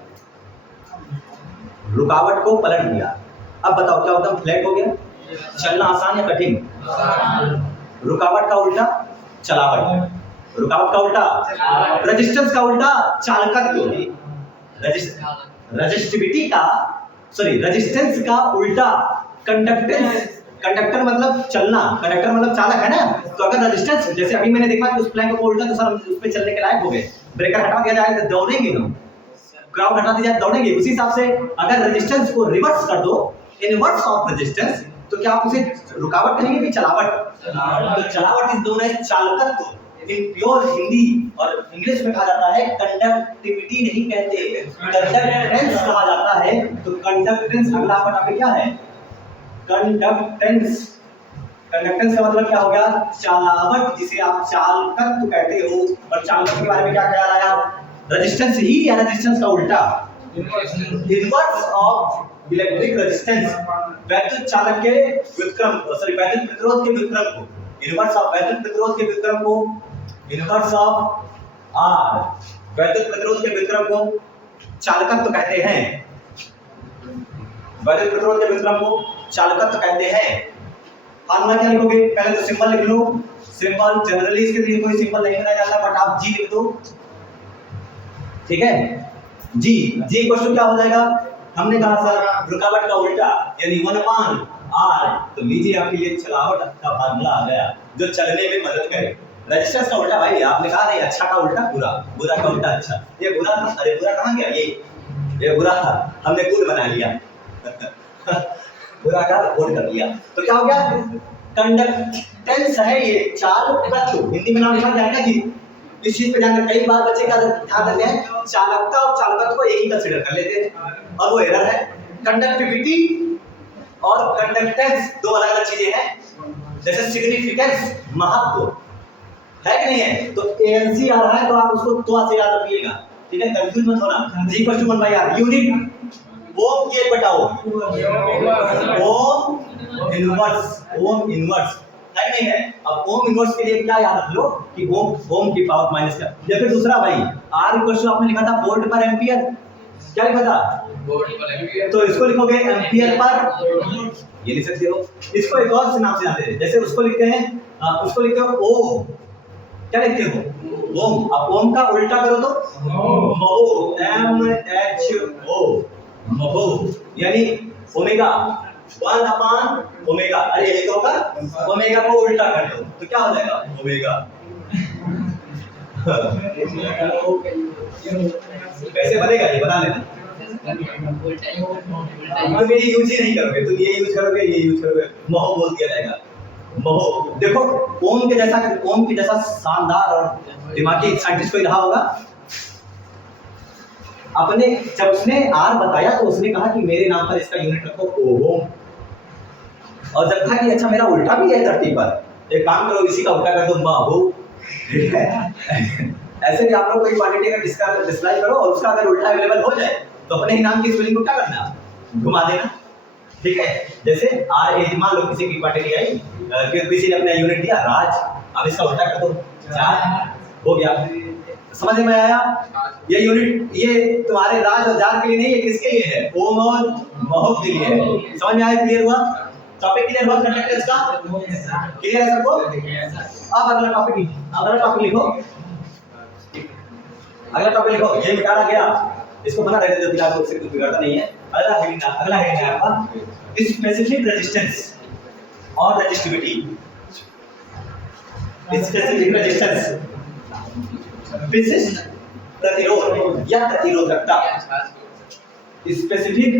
रुकावट को पलट दिया। अब बताओ क्या एकदम फ्लैट हो गया? चलना आसान या कठिन? रुकावट का उल्टा चलावट, रुकावट का उल्टा रेजिस्टेंस का उल्टा चालकत्व। रेजिस्टिविटी का रेजिस्टेंस का उल्टा कंडक्टेंस। कंडक्टर मतलब चलना, कंडक्टर मतलब चालक, है ना? तो अगर रेजिस्टेंस, जैसे अभी मैंने देखा कि उस प्लैंक को उल्टा, तो सर उस पे चलने के लायक हो गए। ब्रेकर हटा दिया जाए तो दौड़ेंगे हम, क्राउड हटा दिया जाए दौड़ेंगे। उसी हिसाब से अगर रेजिस्टेंस को रिवर्स कर दो, इनवर्स ऑफ रेजिस्टेंस, तो क्या आप उसे रुकावट कहेंगे कि चलावट? तो चलावट इज नोन एज चालकत्व। इन प्योर हिंदी और इंग्लिश में कहा जाता है कंडक्टिविटी नहीं कहते, कंडक्टेंस कहा जाता है। तो कंडक्टेंस अगला आपका टॉपिक क्या है? कंडक्टेंस। कंडक्टेंस का मतलब क्या हो गया? चालावट, जिसे आप चालकत्व कहते हो। और चालकत्व के बारे में क्या ख्याल आया? रेजिस्टेंस ही या रेजिस्टेंस का उल्टा? Inverse of electric resistance. वैद्युत चालक के व्युत्क्रम वैद्युत प्रतिरोध के व्युत्क्रम को, इनवर्स ऑफ वैद्युत प्रतिरोध के व्युत्क्रम को, इनवर्स ऑफ आर वैद्युत प्रतिरोध के व्युत्क्रम को चालकत्व कहते हैं। वैद्युत प्रतिरोध के व्युत्क्रम को चालकत्व कहते हैं। फार्मूला क्या लिखोगे? पहले तो सिंबल लिख लो। सिंबल जनरली इसके लिए कोई सिंबल नहीं बनाया जाता, बट आप जी लिख दो, ठीक है? जी इक्वल टू क्या हो जाएगा? हमने कहा सर रुकावट का उल्टा यानी 1/r। तो लीजिए आपके लिए चलावट का फार्मूला आ गया जो चलने में मदद करे। रेजिस्टेंस का उल्टा भाई आपने कहा नहीं, अच्छा का उल्टा बुरा, बुरा का उल्टा अच्छा। ये बुरा था, अरे बुरा कहाँ गया? ये बुरा था, हमने गुड बना लिया बुरा का गुड कर लिया। तो क्या हो गया? कंडक्टेंस है ये चालकत्व। हिंदी में नाम लिखा जाएगा जी। इस चीज पे ध्यान रखें। कई बार बच्चे का ध्यान रखते हैं चालकता और चालकत्व को एक ही कंसीडर कर लेते हैं और वो एरर है। कंडक्टिविटी और कंडक्टेंस दो अलग अलग चीजें हैं। जैसे सिग्निफिकेंस महत्व है कि नहीं है? तो एएनसी आ रहा है तो आप उसको तो से याद रखिएगा, ठीक है? कंफ्यूज मत होना। G equal to 1/r। Unit ohm ये बताओ, ओम इनवर्स है नहीं है? अब ओम इनवर्स के लिए क्या याद रख लो कि ओम की पावर माइनस का। या फिर दूसरा भाई आर इक्वल टू आपने लिखा था वोल्ट पर एम्पियर, क्या लिखा था? वोल्ट पर एम्पियर। तो इसको लिखोगे एम्पियर पर, ये लिख सकते हो। इसको एक और नाम से जानते हैं, जैसे उसको लिखते हैं उसको लिखते हो ओम, क्या लिखते हो? ओम। अब ओम का उल्टा करो तो महो, MHO महो, यानी ओमेगा 1/ओमेगा। अरे यही तो होगा, ओमेगा को उल्टा कर दो तो क्या हो जाएगा? ओमेगा। कैसे बनेगा ये बता लेना। तुम ये यूज ही नहीं करोगे, तुम ये यूज करोगे, महो बोल दिया जाएगा। महो देखो ओम के जैसा शानदार और दिमागी साइंटिस्ट कोई रहा होगा? अपने जब उसने आर बताया तो उसने कहा कि मेरे नाम पर इसका यूनिट रखो ओम। और जब कहा कि अच्छा मेरा उल्टा भी है धरती पर, एक काम करो इसी का उल्टा कर दो महो, ठीक है? ऐसे भी आप लोग कोई क्वांटिटी का डिस्क्राइब करो और उसका अगर उल्टा अवेलेबल हो जाए तो अपने ही नाम की स्पेलिंग उल्टा करना, घुमा देना, ठीक है? जैसे आर ए, मान लो किसी की क्वांटिटी आई, किसी ने अपना यूनिट दिया राज, अब इसका उल्टा कर दो जार, हो गया। समझ में आया? ये यूनिट ये तुम्हारे राज और जार के लिए नहीं है, किसके लिए है? ओम और महो के लिए है। समझ में आया? क्लियर हुआ? टॉपिक क्लियर हुआ कंडक्टेंस का? क्लियर है सबको? अब अगला टॉपिक लिखो। अगला टॉपिक लिखो। ये बिगाड़ा गया, इसको बना रहने दो, फिलहाल उससे कुछ बिगाड़ता नहीं है। अगला हेडिंग है आपका स्पेसिफिक रेजिस्टेंस और रेजिस्टिविटी। स्पेसिफिक रेजिस्टेंस विशिष्ट प्रतिरोध या प्रतिरोधकता। स्पेसिफिक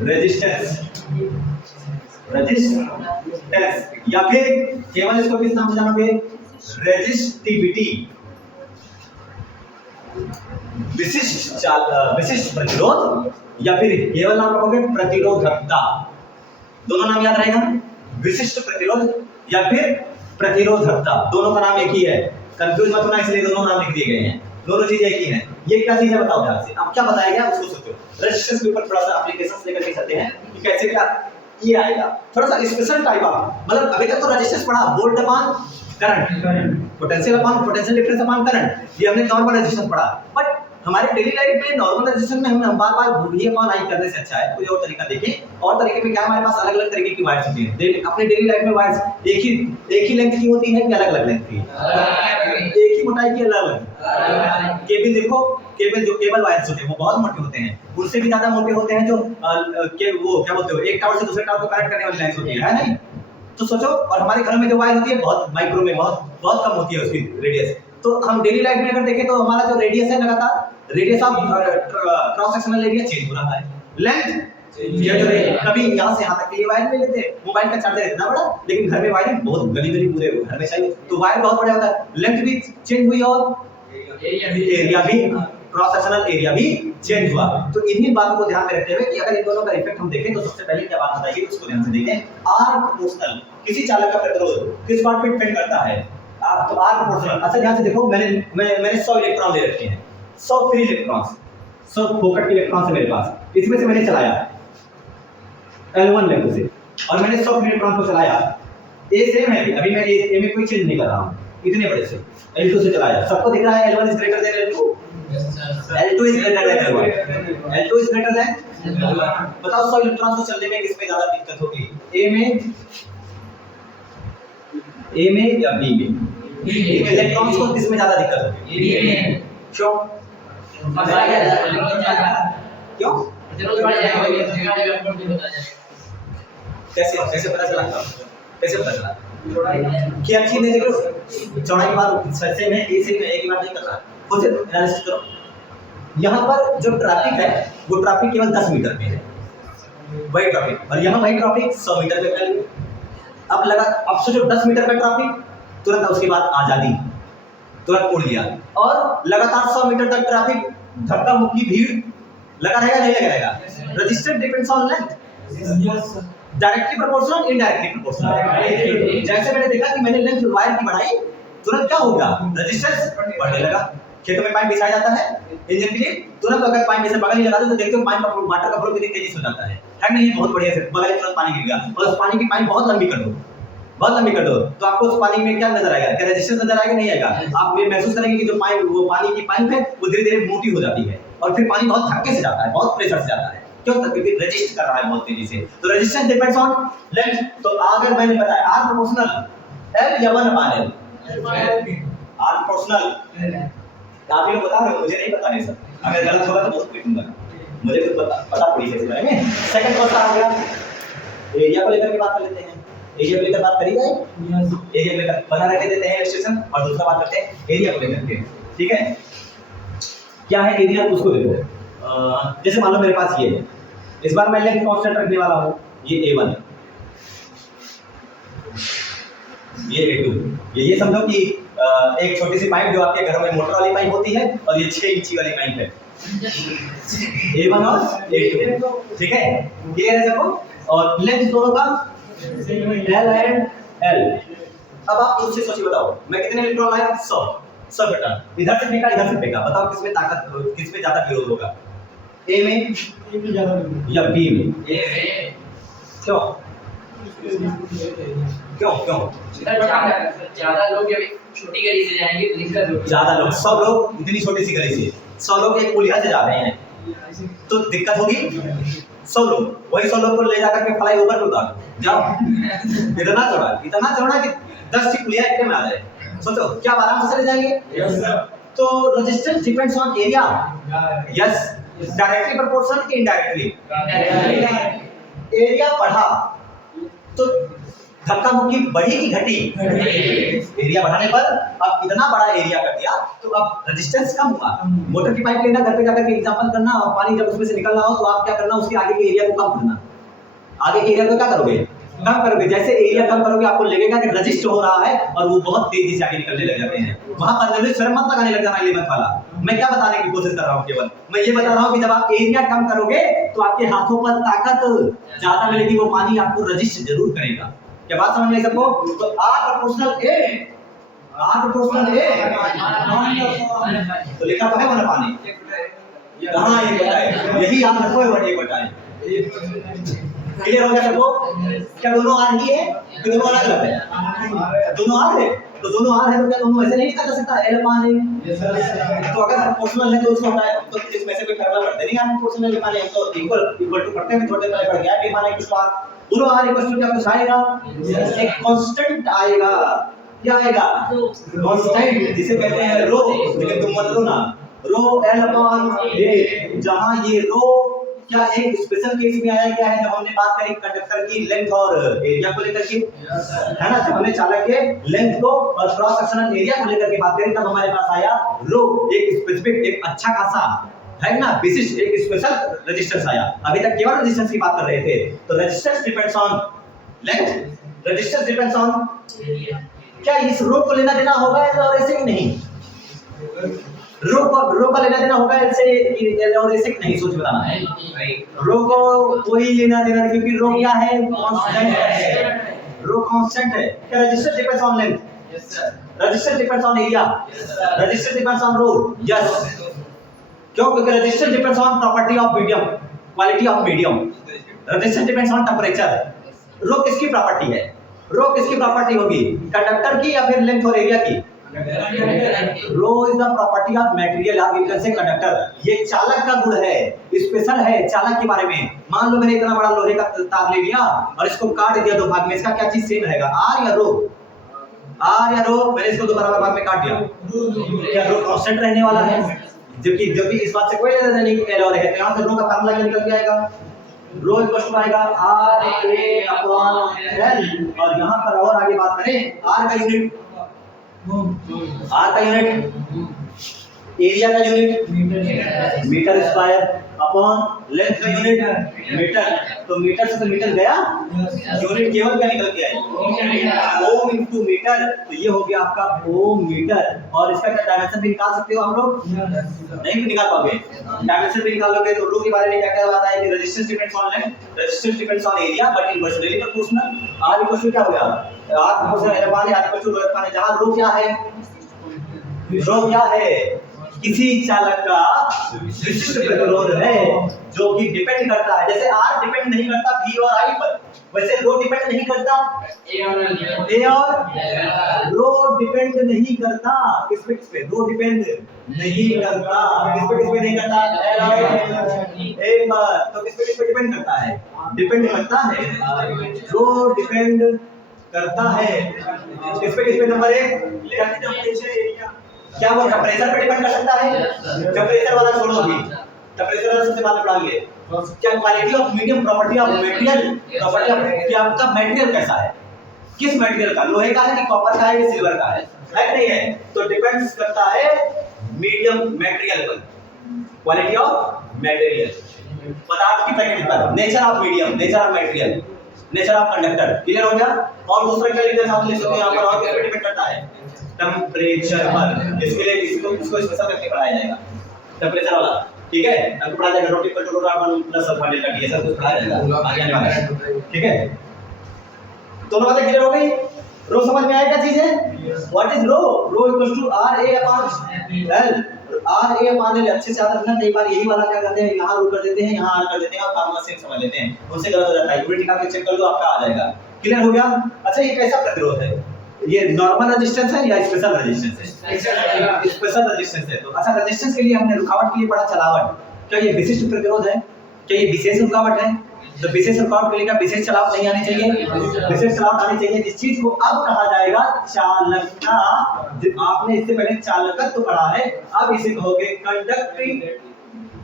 रेजिस्टेंस या फिर केवल इसको किस नाम से जानोगे? रेजिस्टिविटी। विशिष्ट प्रतिरोध या फिर केवल नाम रखोगे प्रतिरोधकता। दोनों नाम याद रहेगा, विशिष्ट प्रतिरोध या फिर प्रतिरोधकता, दोनों का नाम एक ही है। कंफ्यूज मत होना, इसलिए दोनों नाम लिख दिए गए हैं, दोनों चीजें एक ही हैं। ये क्या चीज है बताओ ध्यान से। अब क्या बताया गया उसको सोचो। रेजिस्टेंस के ऊपर थोड़ा सा एप्लीकेशंस लेकर के चलते हैं कि कैसे क्या ये आएगा, थोड़ा सा स्पेशल टाइप ऑफ। मतलब अभी तक तो रेजिस्टेंस पढ़ा, volt upon current, potential upon potential difference upon current, ये हमने नॉर्मल रेजिस्टेंस पढ़ा। बट हमारे डेली लाइफ में नॉर्मल रेजिस्टेंस में हम बार-बार V अपॉन I करने से अच्छा है कोई और तरीका देखें। और तरीके में क्या हमारे पास अलग-अलग तरीके की वायर्स होती हैं। अपने डेली लाइफ में वायर्स एक ही लेंथ की होती है कि अलग-अलग लेंथ की? एक ही मोटाई की अलग-अलग। केबल देखो, जो केबल वायर्स होते हैं वो बहुत मोटे होते हैं, उनसे भी ज्यादा मोटे होते हैं जो वो क्या बोलते हो, एक टावर से दूसरे टावर को कनेक्ट करने वाली लाइंस होती है नहीं? तो सोचो, और हमारे घर में जो वायर होती है बहुत माइक्रो में बहुत कम होती है उसकी रेडियस। तो हम डेली लाइफ में अगर देखें तो हमारा जो रेडियस है लगातार radius of cross sectional area change हो रहा है, लेंथ चेंज हो रही है। कभी यहाँ से यहाँ तक के लिए वायर ले लेते हैं, मोबाइल का चार्जर इतना बड़ा, लेकिन घर में वायरिंग बहुत गली पूरे घर में चाहिए, तो वायर बहुत बड़ा होता है, लेंथ भी चेंज हुई और एरिया भी, क्रॉस सेक्शनल एरिया भी चेंज हुआ। तो इन्हीं बातों को ध्यान में रखते हुए कि अगर इन दोनों का इफेक्ट हम देखें तो सबसे पहले क्या बात बताइए, उसको ध्यान से देखें। आर प्रोपोर्शनल, किसी चालक का प्रतिरोध किस पार्ट पे डिपेंड करता है? आप तो आर प्रोपोर्शनल। अच्छा ध्यान से देखो, मैंने 100 इलेक्ट्रॉन ले रखे हैं, 100 फ्री इलेक्ट्रॉन्स, 100 फोकट के इलेक्ट्रॉन्स है मेरे पास, इसमें से मैंने चलाया L1 लेवल से, और मैंने 100 फ्री इलेक्ट्रॉन को चलाया, ए सेम है, अभी मैं ए में कोई चेंज नहीं कर रहा हूं, इतने बड़े से L2 से चलाया, सबको दिख रहा है L1 is greater than L2, L2 is greater than L1, L2 is greater than, बताओ 100 इलेक्ट्रॉन को चलने में किसमें ज्यादा दिक्कत होगी, ए में या बी में? इलेक्ट्रॉन्स को किसमें ज्यादा दिक्कत होगी? बी में। क्यों? क्यों? कैसे पता चला? कैसे पता चला? कि अच्छी नहीं देखो, चौड़ाई की बात सच्चे में ए से में एक ही बात नहीं कर रहा, खुद से एनालिसिस करो। यहाँ पर जो ट्रैफिक है वो ट्रैफिक केवल 10 मीटर पे है, वही ट्रैफिक, और यहाँ वही ट्रैफिक 100 मीटर पे फैल गई। अब सोचो 10 मीटर का ट्रैफिक, तुरंत उसके बाद आजादी, तुरंत उड़ गया, और लगातार 100 मीटर तक ट्रैफिक, धक्का मुक्की भीड़ लगा रहेगा, नहीं लगा रहेगा? Register depends on length, directly proportional, indirectly proportional. जैसे मैंने देखा कि मैंने लेंथ वायर की बढ़ाई, तुरंत क्या होगा? रेजिस्टेंस बढ़ने लगा। खेतों में पाइप बिछाया जाता है इंजन के लिए, तुरंत अगर पाइप जैसे बगल ही लगा दो तो देखते हो पाइप का वाटर का फ्लो कितनी तेजी से हो जाता है नहीं? बहुत बढ़िया से बगल में तुरंत पानी गिर गया, और उस पानी की पाइप बहुत लंबी कर दो, बहुत लंबी कर दो, तो आपको उस पानी में क्या नजर आएगा? क्या रेजिस्टेंस नजर आएगा? नहीं आएगा। आप ये महसूस करेंगे कि जो पाइप, वो पानी की पाइप है वो धीरे-धीरे मोटी हो जाती है, और फिर पानी बहुत धक्के से जाता है, बहुत प्रेशर से जाता है। क्यों? क्योंकि रेजिस्ट कर रहा है बहुत तेजी से। तो रेजिस्टेंस डिपेंड्स ऑन लेंथ। तो अगर मैंने बताया आर प्रोपोर्शनल एल या 1/L, आर प्रोपोर्शनल, आप लोग बता रहे हो, मुझे नहीं पता है सर, अगर गलत होगा तो बहुत पीटूंगा, मुझे कुछ पता पड़ी है इस बारे में। सेकंड क्वेश्चन आ गया, एरिया को लेकर के बात कर लेते हैं। एरिया को लेकर बात करी जाए, एरिया को लेकर बना रखे देते हैं इलस्ट्रेशन, और दूसरा बात करते हैं एरिया को लेकर के। ठीक है, क्या है एरिया, उसको देखो। जैसे मान लो मेरे पास ये है, इस बार मैं लेंथ कांस्टेंट रखने वाला हूँ, ये A1, ये A2, ये समझो कि एक छोटी सी पाइप जो आपके घर में मोटर वाली पाइप होती है, और ये 6 इंची वाली पाइप है, A1 और A2। ठीक है, क्लियर है सबको? और लेंथ दोनों का L एंड L। अब आप मुझसे सोचिए, बताओ मैं कितने इलेक्ट्रॉन लाया? 100 बेटा, इधर से फेंका, इधर से फेंका, बताओ किसमें ताकत, किसमें ज्यादा विरोध होगा? ए में या बी में? क्यों? क्यों क्यों? ज्यादा लोग छोटी गली से जाएंगे तो दिक्कत होगी। ज्यादा लोग, 100 लोग इतनी छोटी सी गली से, 100 लोग एक पुलिया से जा रहे हैं तो दिक्कत होगी। 100 लोग, वही 100 लोग को ले जाकर के फ्लाई ओवर पे उतार जाओ, इतना चौड़ा कि 10 सी पुलिया एक में आ जाए, सोचो क्या आराम से चले जाएंगे? तो resistance depends on area. Yes, directly proportional कि इनडायरेक्टली? एरिया बढ़ा तो धक्का मुक्की बढ़ी कि घटी? एरिया बढ़ाने पर अब इतना बड़ा एरिया कर दिया तो अब रेजिस्टेंस कम हुआ। मोटर की पाइप लेना, घर पे जाकर के एग्जांपल करना, और पानी जब उसमें से निकल रहा हो तो आप क्या करना, उसके आगे के एरिया को कम करना। आगे के एरिया को क्या करोगे? कम करोगे। जैसे एरिया कम करोगे आपको लगेगा कि रजिस्ट हो रहा है और वो बहुत तेजी से आगे निकलने लग जाते हैं। वहां पर शर्म मत लगाने लग जाना लेमत वाला। मैं क्या बताने की कोशिश कर रहा हूँ, केवल मैं ये बता रहा हूँ कि जब आप एरिया कम करोगे तो आपके हाथों पर ताकत ज्यादा मिलेगी, वो पानी आपको रजिस्ट जरूर करेगा। क्या बात समझ में सबको? तो R proportional A, R proportional A तो लिखा तो है मैंने पानी कहाँ ये बताए, यही आप रखो है बड़े बताए। क्लियर हो गया सबको? क्या दोनों आर ही है कि दोनों अलग अलग है? दोनों आर है, तो दोनों आर है तो क्या दोनों ऐसे नहीं लिखा जा सकता एल पानी? तो अगर प्रोपोर्शनल है तो उसको हटाए, तो इसमें से कोई फर्क पड़ता नहीं। आर प्रोपोर्शनल लिखाने हम तो इक्वल टू करते हैं, थोड़े पहले पड़ गया कि माने कुछ बात दोनों आर इक्वल टू क्या कुछ आएगा, एक कांस्टेंट आएगा। क्या आएगा? कांस्टेंट, जिसे कहते हैं रो। लेकिन तुम मत रो ना, रो एल अपॉन ए, जहां ये रो क्या एक स्पेशल केस में आया क्या है, जब हमने बात करी कंडक्टर की लेंथ और एरिया को लेकर के, है ना? जब हमने चालक के लेंथ को और क्रॉस सेक्शनल एरिया को लेकर के बात करी, तब हमारे पास आया रो, एक स्पेसिफिक, एक अच्छा खासा है ना, विशिष्ट एक स्पेशल रेजिस्टेंस आया। अभी तक केवल रेजिस्टेंस की बात कर रहे थे, तो resistance depends on length, resistance depends on, क्या इस रो को लेना देना होगा और ऐसे ही नहीं, रो का लेना देना होगा ऐसे और ऐसे ही नहीं, सोच बताना है। रो को कोई लेना देना नहीं, क्योंकि रो क्या है, कांस्टेंट है, रो कांस्टेंट है। क्या resistance depends on length, yes sir, resistance depends on area, resistance depends on rho, yes. क्यों? क्योंकि resistance depends on property of medium, quality of medium, resistance depends on temperature. Rho किसकी property है, रो किसकी property होगी, conductor की या फिर length और एरिया की? Rho is the property of material, आप इधर से कंडक्टर, ये चालक का गुण है, स्पेशल है चालक के बारे में। मान लो मैंने इतना बड़ा लोहे का तार ले लिया और इसको काट दिया दो भाग में, इसका क्या चीज सेम रहेगा, आर या रो? आर या रो? मैंने इसको दो बराबर भाग में काट दिया, क्या रो कांस्टेंट रहने वाला है? जबकि इस बात से कोई लेना देना नहीं कि एल और है, तो यहाँ से रो का फार्मूला क्या निकल के आएगा, रो इक्वल टू आएगा आर ए अपॉन एल, और यहाँ पर और आगे बात करें, आर का यूनिट, आर का यूनिट, एरिया का unit meter square upon length का यूनिट मीटर, तो मीटर से तो मीटर गया, यूनिट केवल क्या निकल के आएगा, ओम इनटू मीटर, तो ये हो गया आपका ओम मीटर। और इसका क्या डायमेंशन भी निकाल सकते हो हम लोग, नहीं भी निकाल पाओगे, डायमेंशन भी निकाल लोगे। तो रो के बारे में क्या क्या बात है कि resistance depends on length, resistance depends on area but inversely proportional. R equal to क्या हो गया, R proportional L by R equal to rho by, जहां रो क्या है, रो क्या है, किसी चालक का विशिष्ट प्रतिरोध है जो कि डिपेंड करता है, जैसे R डिपेंड नहीं करता V और I पर, वैसे रो डिपेंड नहीं करता A और रो डिपेंड नहीं करता किस पे, रो डिपेंड नहीं करता किस पे नहीं करता L और A पर, तो किस पे डिपेंड करता है, डिपेंड करता है, रो डिपेंड करता है किस पे नंबर 1, क्या वो टेम्परेचर पे डिपेंड कर सकता है, टेम्परेचर वाला छोड़ो अभी, टेम्परेचर वाला सबसे बाद में पढ़ाएंगे। क्या quality of medium, property of material, property of कि आपका मटेरियल कैसा है, किस मटेरियल का, लोहे का है कि कॉपर का है कि सिल्वर का है नहीं है, तो डिपेंड्स करता है मीडियम मटेरियल पर, क्वालिटी ऑफ मटेरियल, पदार्थ की प्रकृति पर, nature of medium, nature of material, nature of conductor. Clear हो गया? और दूसरा क्या लिखते हैं साथ ले सकते हैं यहाँ पर, और किस पे डिपेंड करता है, टेम्परेचर पर। इसके लिए इसको स्पेशल करके पढ़ाया जाएगा, टेम्परेचर वाला, ठीक है, आपको पढ़ाया जाएगा, रोटी पर रोटी अपन प्लस अल्फा डेल्टा टी, ये सब कुछ पढ़ाया जाएगा आगे आने वाला है, ठीक है। दोनों बातें क्लियर हो गई, रो समझ में आया क्या चीज है, what is rho, rho equals to R A upon L, R A upon L अच्छे से याद रखना, कई बार यही वाला क्या करते हैं, यहाँ रो कर देते हैं, यहाँ आर कर देते हैं और फार्मूला सेम समझ लेते हैं, उनसे गलत हो जाता है, यूनिट निकाल के चेक कर लो आपका आ जाएगा। क्लियर हो गया? अच्छा ये कैसा प्रतिरोध है, ये नॉर्मल रेजिस्टेंस है या स्पेशल रेजिस्टेंस है, स्पेशल रेजिस्टेंस है। तो अच्छा रेजिस्टेंस के लिए हमने रुकावट के लिए पढ़ा चलावट, क्या ये विशिष्ट प्रतिरोध है, क्या ये विशेष रुकावट है, तो विशेष रुकावट के लिए क्या विशेष चलावट नहीं आनी चाहिए, विशेष चलावट आनी चाहिए, जिस चीज को अब कहा जाएगा चालकता, आपने इससे पहले चालकत्व तो पढ़ा है, अब इसे कहोगे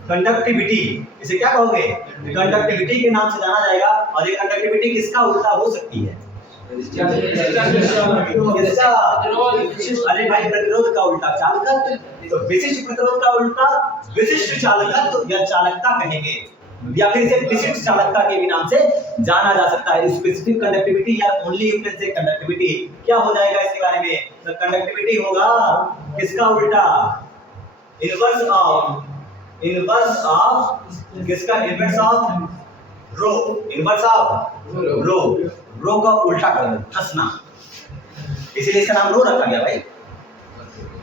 कंडक्टिविटी, इसे क्या कहोगे, कंडक्टिविटी के नाम से जाना जाएगा। और ये कंडक्टिविटी किसका उल्टा हो सकती है, अरे भाई प्रतिरोध का उल्टा चालकत्व, तो विशिष्ट प्रतिरोध का उल्टा विशिष्ट चालकत्व या चालकता कहेंगे, या फिर इसे विशिष्ट चालकता के भी नाम से जाना जा सकता है, स्पेसिफिक कंडक्टिविटी या only you can say conductivity. क्या हो जाएगा इसके बारे में, तो कंडक्टिविटी होगा किसका उल्टा, इनवर्स ऑफ किसका, inverse of rho, inverse of rho का उल्टा कर दो, हंसना, इसीलिए इसका नाम रो रखा गया भाई,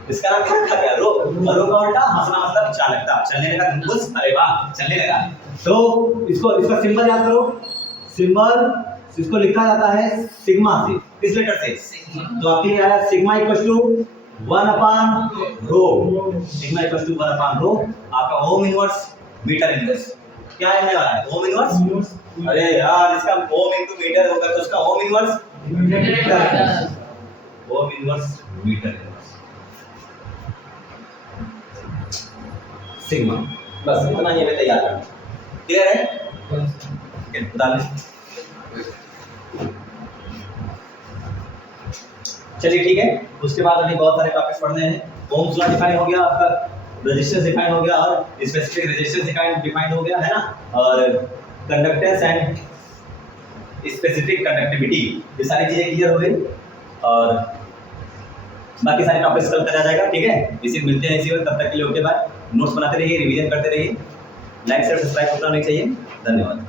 इसका नाम क्या रखा गया, रो, रो का उल्टा हंसना मतलब चालकता, चलने लगा घुस, अरे वाह चलने लगा। तो इसका सिंबल याद करो, सिंबल इसको लिखा जाता है सिग्मा से, किस लेटर से, तो आपके लिए आया sigma equal to 1 upon rho, sigma equal to 1 upon rho, आपका ओम इनवर्स मीटर इनवर्स, क्या आने वाला है, ओम इनवर्स, अरे यार इसका ओम इनटू मीटर होगा तो उसका ohm inverse meter, ohm inverse meter inverse sigma, बस इतना ही हमें तैयार करना, क्लियर है, बता दें। चलिए ठीक है, उसके बाद अभी बहुत सारे टॉपिक्स पढ़ने हैं। ओम्स लॉ डिफाइन हो गया आपका, रेजिस्टेंस डिफाइन हो गया और स्पेसिफिक रेजिस्टेंस डिफाइन हो गया है ना, और कंडक्टेंस एंड स्पेसिफिक कंडक्टिविटी, ये सारी चीजें क्लियर हो गई। और बाकी सारे टॉपिक्स कल करा जाएगा, ठीक है। इसी मिलते हैं इसी वक्त, तब तक के लिए ओके बाय। नोट्स बनाते रहिए, रिवीजन करते रहिए, लाइक शेयर सब्सक्राइब करना नहीं चाहिए। धन्यवाद।